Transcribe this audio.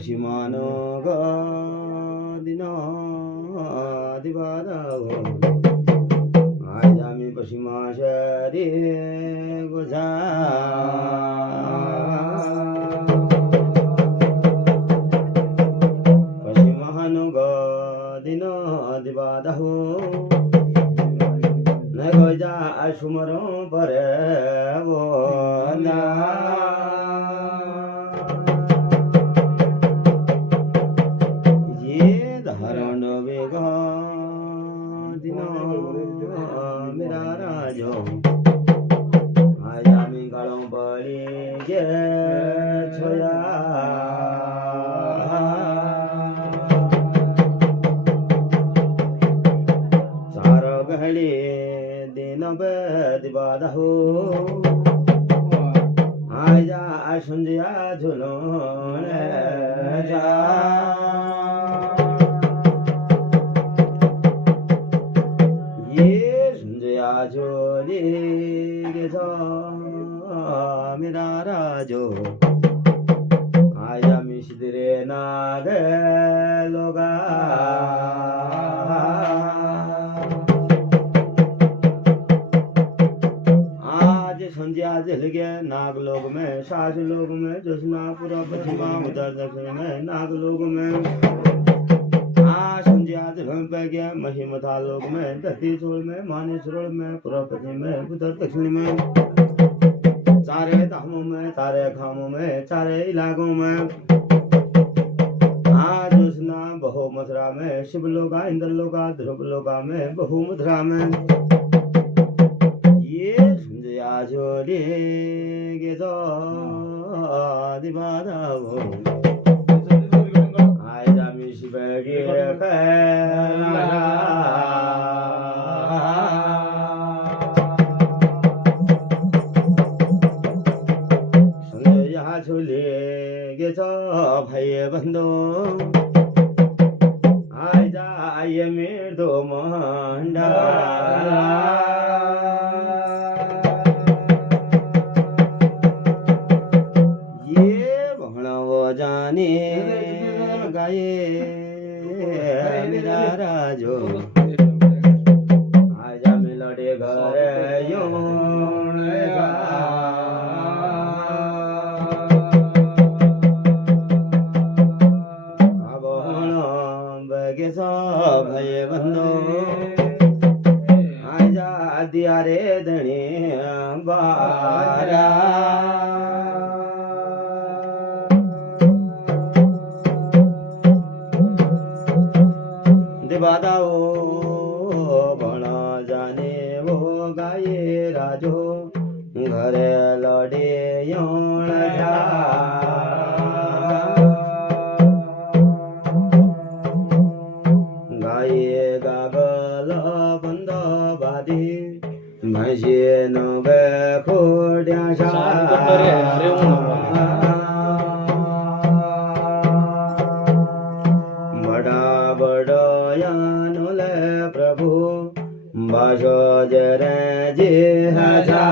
पश्चिमानो गदिनो दिवादाव आजामी पश्चिमा शरी गुजा पश्चिमानो गदिनो दिवादाव न गजा सुमरो परे वो ना धारण वेग दिनो मेरा राजो आयामी गालों बड़ी गे छोया चार घड़ी दिन बेदिबाद हो आजा सुंजिया झुलो जा जोली गेजो मेरा राजो आया मिश्रे नागे लोगा आज संध्या जल गया नाग लोग में सास लोग में जोशना पूरा पश्चिमा उधर दक्षिण में नाग लोग में गया महिमथा लोक में धरती छोड़ में मानेश्वर में पुरापति में उधर दक्षिण में चारे धामों में चारे खामों में चारे इलाकों में आज उसना बहु मथुरा में शिव लोका इंद्र लोका ध्रुव लोका में बहु मथुरा में ये संजया जोड़ी के तो दिवादावो शिवगे संजया झूले गे तो भाई बंधु आय जाय मेर दो मंडा ये भणव जाने गाये मेरा राजो आजा मिलड़े घर बगे सब भय बंधो आजा दिया रे धनी बारा दिवादाओ बना जाने वो गाये राजो घरे लड़े योण जा गाये गागल बंद बादी भैंसे नबे खोड्या बड़ा बड़यानुले प्रभु बाजो जरे जे हजा